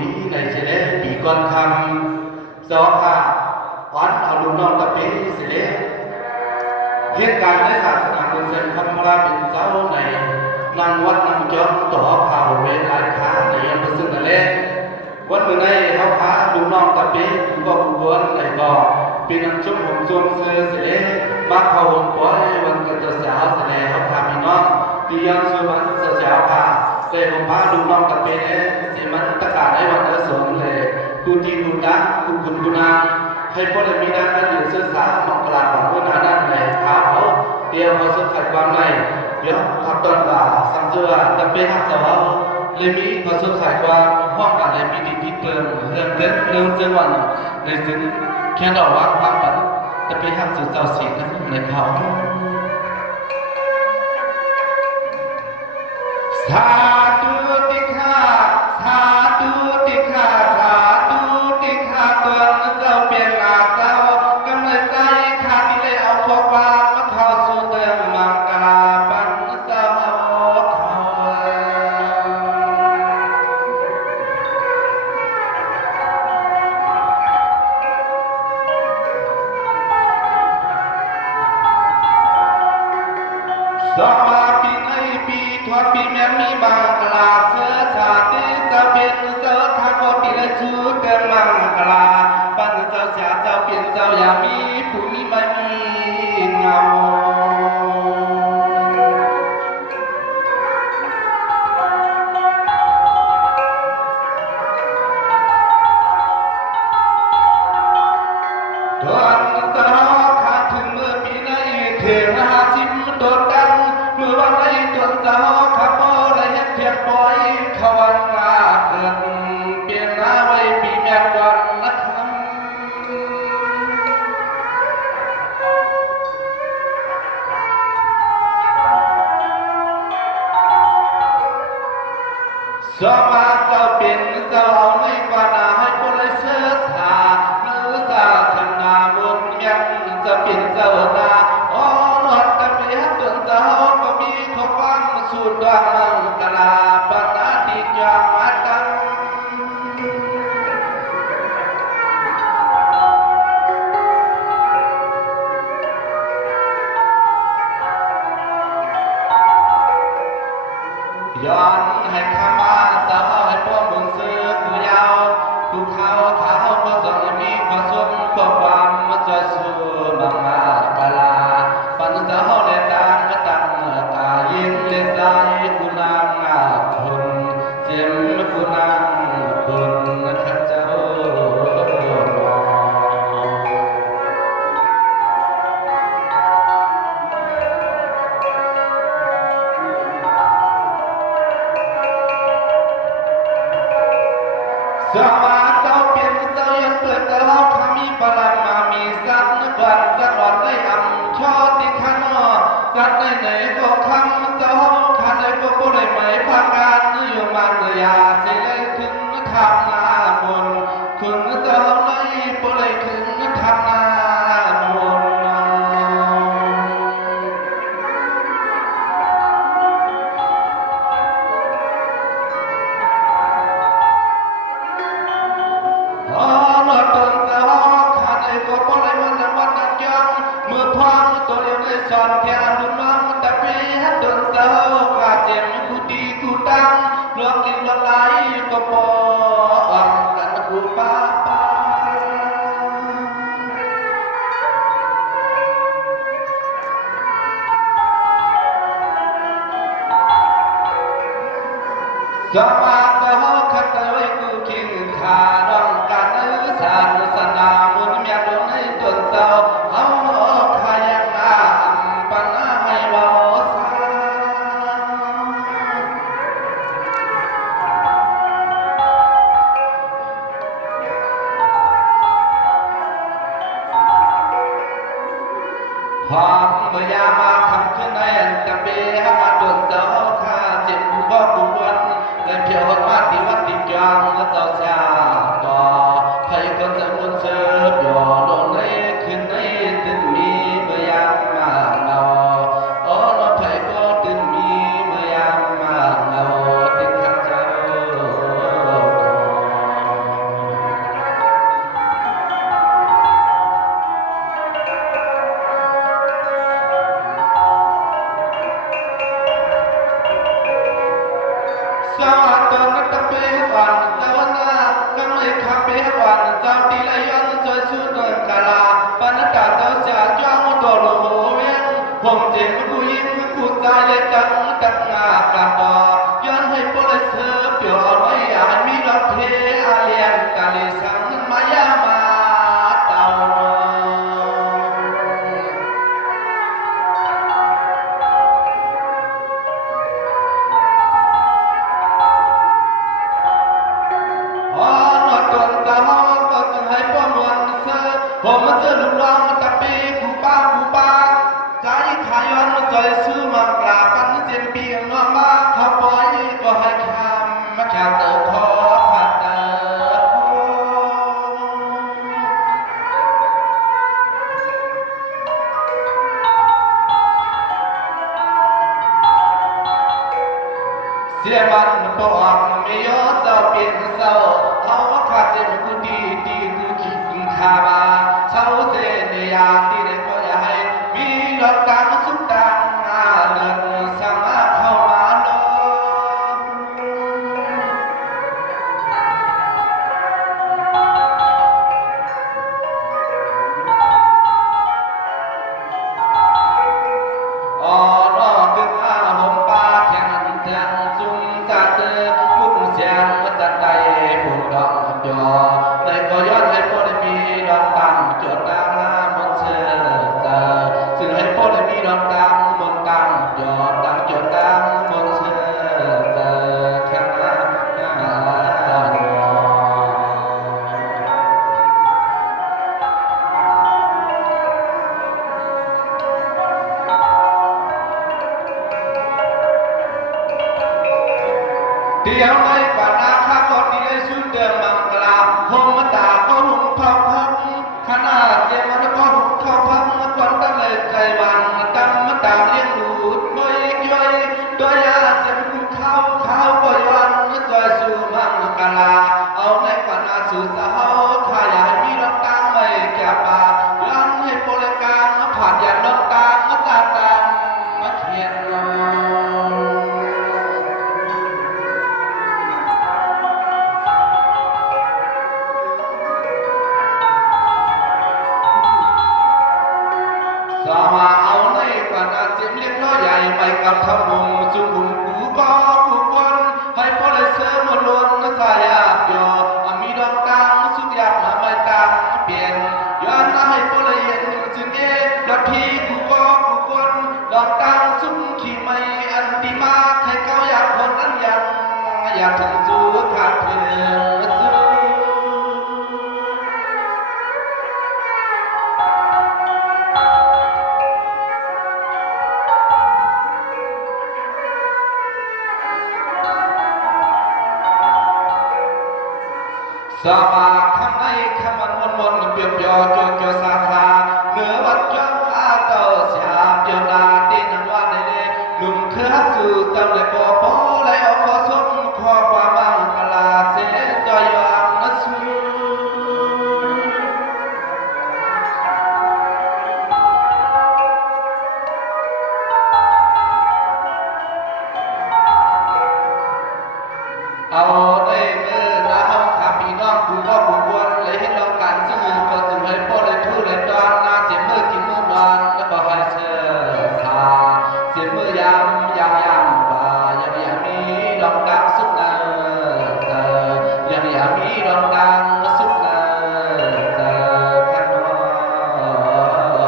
ปีในเสด็จปีก่อนคำสอค่ะอ่อนเอาลูกน้องตะปีเสด็จเหตุการณ์ในศาสนามุสลิมคำราเป็นเจ้าในนางวัดนางจอมต่อข่าวเวลาค้าในอำเภอสุนทรเลวันเมื่อในเขาค้าลูกน้องตะปีก็กุบวนในบ่อปีนั้นชุ่มผมช่วงเสื้อเสด็จมาเขาหงปอยวันกันจะสาวเสด็จเขาพาพี่น้องที่ยังช่วยมันเสียพาเลยผมพาลูกน้องตะปีเนี่ยสิมันตะการให้วันเอสนเลยกูดีกูดักกูคุณกูนางให้พวกเรามีด้านการเรียนศึกษาของกลางของผู้นาด้านในข่าวเขาเตรียมเขาศึกษาความในเดี๋ยวทับต้นว่าสังเกตตะปีหักเสาเลยมีเขาศึกษาความห้องกันเลยมีดีพิเติมเรื่องเรื่องเรื่องวันในซึ่งแค่เราว่าความแบบตะปีหักสุดเจ้าสีนั้นในเขาสาธุติฆาสาธุติฆาสาธุติฆาตัวเจ้าเปลี่ยนหน้าเจ้ากำลังใจขาดที่เลยเอาข้อความมาเข้าสู่เติมมังกรปันเจ้าเขาสมาปีในปีทวดปีแม่มีบังกลาเสือชาติสะเป็นเสือทางก็ปีละชูเกินมังกลาปันเจ้าเสียเจ้าเปลี่ยนเจ้าอย่ามีผู้มีไม่มีเงาตอนเจ้าขาดถึงเมื่อปีในเทราสิมโดดดันเมื่อวันในตัวเจ้าขับบ่ได้เห็นเพียงปล่อยเขาวันมาเกิดเปลี่ยนหน้าไว้ปีแม่ก่อนนะครับสมาเจ้าเป็นเจ้าเอาในกว่านาให้ผู้ใดเสื้อสาหรือศาสนาบุญยังจะเป็นเจ้านาอ๋อหนวดตะเปียตัวเจ้าก็มีข้อความสูตรดวงมังกลาปนาดิจามาตังย้อนให้ข้ามาสาวให้พวกมึงซื้อกูยาวกูเขาก็ต้องมีความสุขความใจสู้บังมากลาปันสาวในตางกตังกายินเลสายกูนางคุณเจียมกูนางคุณข้าเจ้าสมาเจ้าเป็นเจ้ายันเปิดเจ้าขามีปรมามีสัตว์นกวันสักวันได้อ่ำชอติขันอสัตว์ไหนก็คำเจ้าขันไหนก็บ่ได้ไหมพาการอยู่มันยาสิเลยถึงทำนาบุญคุณเจ้าในบ่ได้ถึงทำนาบุญเมื่อพังตัวเลี้ยงในสอนแค่ดุนมังตะปีฮัดดนเจ้ากาเจ็บกูดีกูดังเลือกกินละลายก็พอกันกูป้าสมาเจ้าขัดใจไว้กูคิงขาดองกันเนื้อสารสนามุนเมียดงให้ตัวเจ้าเอาขยังอาปัญหาให้เบาสาพอเมื่อยามาคำขึ้นในอันจะเบหาตัวเจ้าข้าเจ็บกูก็กูวันแต่เพียวมาติวัดติจางเจ้าชาต่อใครก็จะมุนเสือย้อนลงในขึ้นในตึนมีเมื่อยามมาเงาอ๋อรถไฟก็ตึนมีเมื่อยามมาเงาติดขัดเจ้า บุญดอกยอในก็ย้อนให้พ่อได้มีดอกตังจดตามมนเชื่อเจอซึ่งให้พ่อได้มีดอกตังมนตังยอดตังจดตามมนเชื่อเจอแค่นั้นเดี๋ยวในป่านาข้าก่อนนี้ได้ชื่อเดิมมังกลาโฮมตาก็หุ่มเข้าพักขนาดเจมันก็หุ่มเข้าพักควันตั้งเลยใจวันกำมาตามเลี้ยงดูดย่อยย่อยตัวยาเจ็บคุณเข้าก็ย้อนจอยสู่มังกลาเอาในป่านาสู่สาวขายายมีดอกตาไม่แก่ป่าย้อนให้โปรการผ่านยันดอกตามาจานตามมาเขียนสามาเอาในกว่านาเจียมเลี้ยงน้อยใหญ่ไปกับทำมุมจุ่มกูก็กูวนให้พอเลยเสริมล้วนสายาบยอมีดอกตังสุกยากมาไม่ตังเปลี่ยนย้อนให้พอเลยเย็นจึงดอกที่กูก็กูวนดอกตังสุกขี่ไม่อันดีมากให้เขาอยากคนนั้นยังอยากถึงสู้ขาดเธอสามาข้างในขมันมนเปียบยอจนเกี่ยวซาเหนือวัดจ้องอาเจ้าเสียเกี่ยวนาตีนังวันในหนุ่มเครือสู่จำเลยปอปอเลยเอาขอสมขอความมังกลาเสียจอยอังนสูเอาได้เมื่อนาห้องขาพี่น้องกูก็บุญวนเลยให้เราการซึ่งก็จึงให้พ่อเลยทุเลยตอนนาเจ็บเมื่อกินเมื่อนอนแล้วก็ให้เชื่อสาเจ็บเมื่อยามบ่ยังมีดอกดังสุดนาเจอยังมีดอกดังสุดนาเจอข้างนอ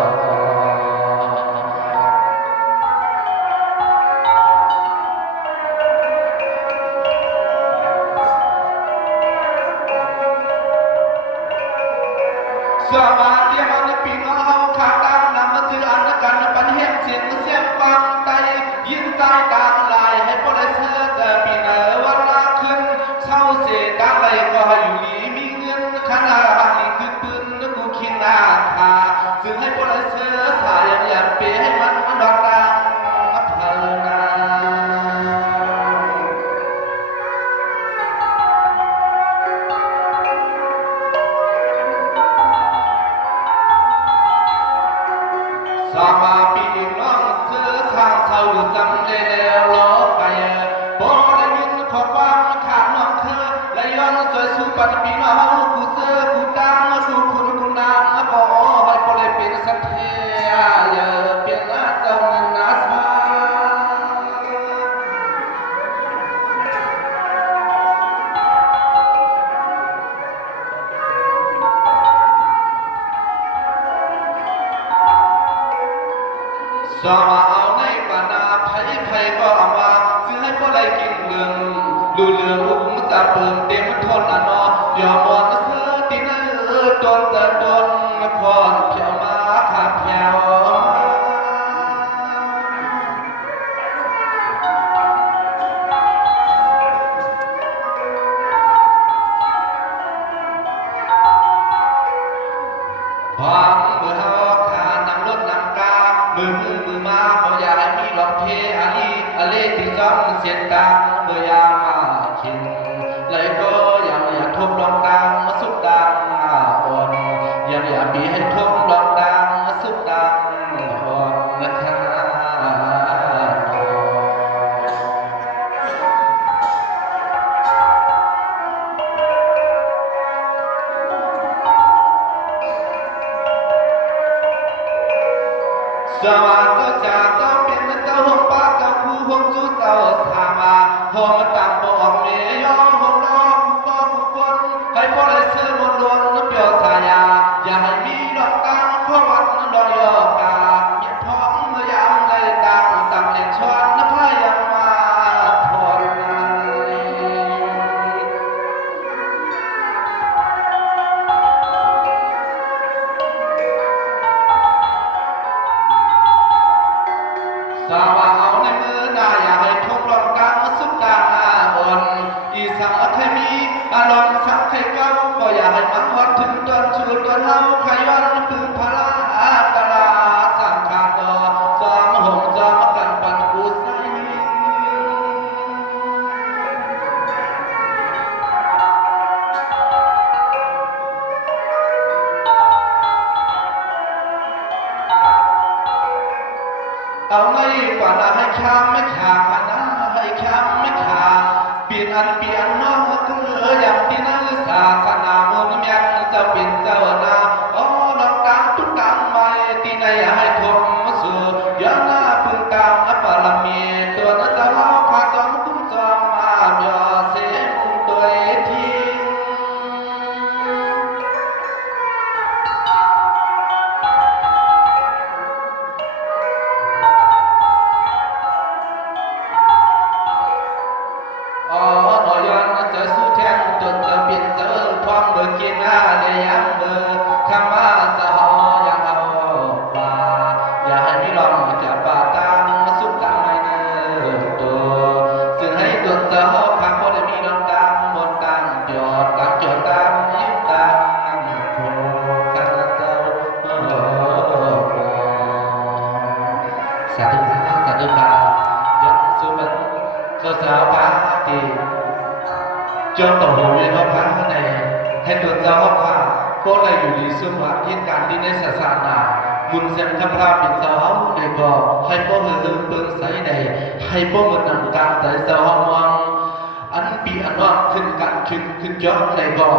กสมาเสียมันปีน้องเฮาขาดดังนำมาซื้ออันกันปันเฮียงเสียงเสียงฟังไตยินใจกลางลายให้พอได้เสื้อจะปีเนอวันละขึ้นเช่าเสียกลางไหลก็อยู่ดีมีเงินขนาดนี้คือปืนนึกกูคิดหน้าคาซึ่งให้พอได้เสื้อสายอย่างเปให้มันดอกดังเพลินา สามาปีน้องเสือสร้างเศร้าจำได้แล้วล้อไปบ่ได้ยินข้อความขาดน้องเธอและย้อนสวยสู่ปันปีน้องกูเสือกูดังสู่คุณกูนางบ่ให้บ่ได้เป็นสันเทียอย่าเปลี่ยนหน้าเจ้าเงินนาสาสมาเอาในปานาไผก็เอามาซื้อให้พ่อได้กินเรื่องดูเรื่องอุ้มจะเปิมเต็มทนอ่ะนอยอมอนเสือตีนตนจะตนพรเพียวมาขาเพียวความเมื่อเฮาขานำรถนำกามือมาบ่อยากให้มีหลอกเทอาลีที่จ้องเสียงดังเมื่อยามมาขินเลยก็อยากทุบดอกดังมาสุดดังอ่อนอยากมีให้ทุบดอกดังมาสุดดังอ่อนนะครับสวัสดีเจ้าเจ้าเป็นเจ้าห้องป้าเจ้าคู่ห้องจูเจ้าสามาห้องตังบอกเมียยอห้องนอกกูก็กูกวน อารมณ์สักใครเก้าก็อย่าให้มันวัดถึงตอนชูตอนเฮาใครวันปืนพลาตลาสังขาดอสามหงสามกันปันกูใสเอาไม่กว่านาให้ข้ามไม่ขาขนาให้ข้ามไม่ขาเปลี่ยนอันเปลี่ยนน้องก็อย่างที่นั่นศาสนาเมืองเมียนจะเป็นเจ้านาโอ้ดอกดังทุกดังไม่ที่ไหนให้ทมสู่ย้อนหน้าพึ่งตามอปรมีตัวนั้นจะเล่าข้าสองคุ้มจอมมาเมียเสมุงตัวทิ้งอ๋อหน่อยย้อนจะสู้แทงจนจะเป็นเสือความเดือดกินหน้าในย้ำเบอคำว่าสหยังเอาว่าอย่าให้มีลองจะป่าตังสุขตังไม่เนื้อตัวซึ่งให้ตัวเสือคำว่าได้มีน้ำตังบนตังจอดตังจอดตังยิ้มตังโผล่กันเจ้าสาธุสาธุครับยกสุบันสาวพระที่จนต่อหัวเวียนพระในให้ตัวเจ้าพระพวกเราอยู่ดีสุขวัดยิ่งการที่ในศาสนามุนเซนคำพระเป็นเจ้าในบ่อให้พวกเฮือเปิงใสในให้พวกมันนำการใส่เจ้าวังอันปีอันว่าขึ้นกันขึ้นย้อนในบ่อ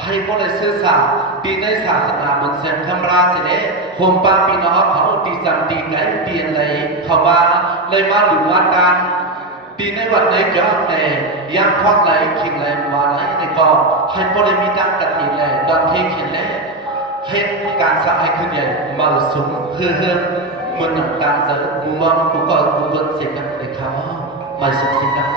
ให้พวกเราสื่อสารดีในศาสนามุนเซนคำราเสด็จห่มปาปีน้องเขาตีจำตีไก่ตีอะไรเขาว่าเลยมาหรือว่าการปีในวันในย้อนในยังควักไหลขิงไหลว่าไหลในก็ให้พอได้มีการกระถิ่นไหลดอนเทงเห็นแล้วเห็นการสะให้ขึ้นใหญ่มาสูงเฮือเหมือนการเสริมมุมมองกูก็กูเกินเสียงกันในเขามาสุดสิ่งนั้น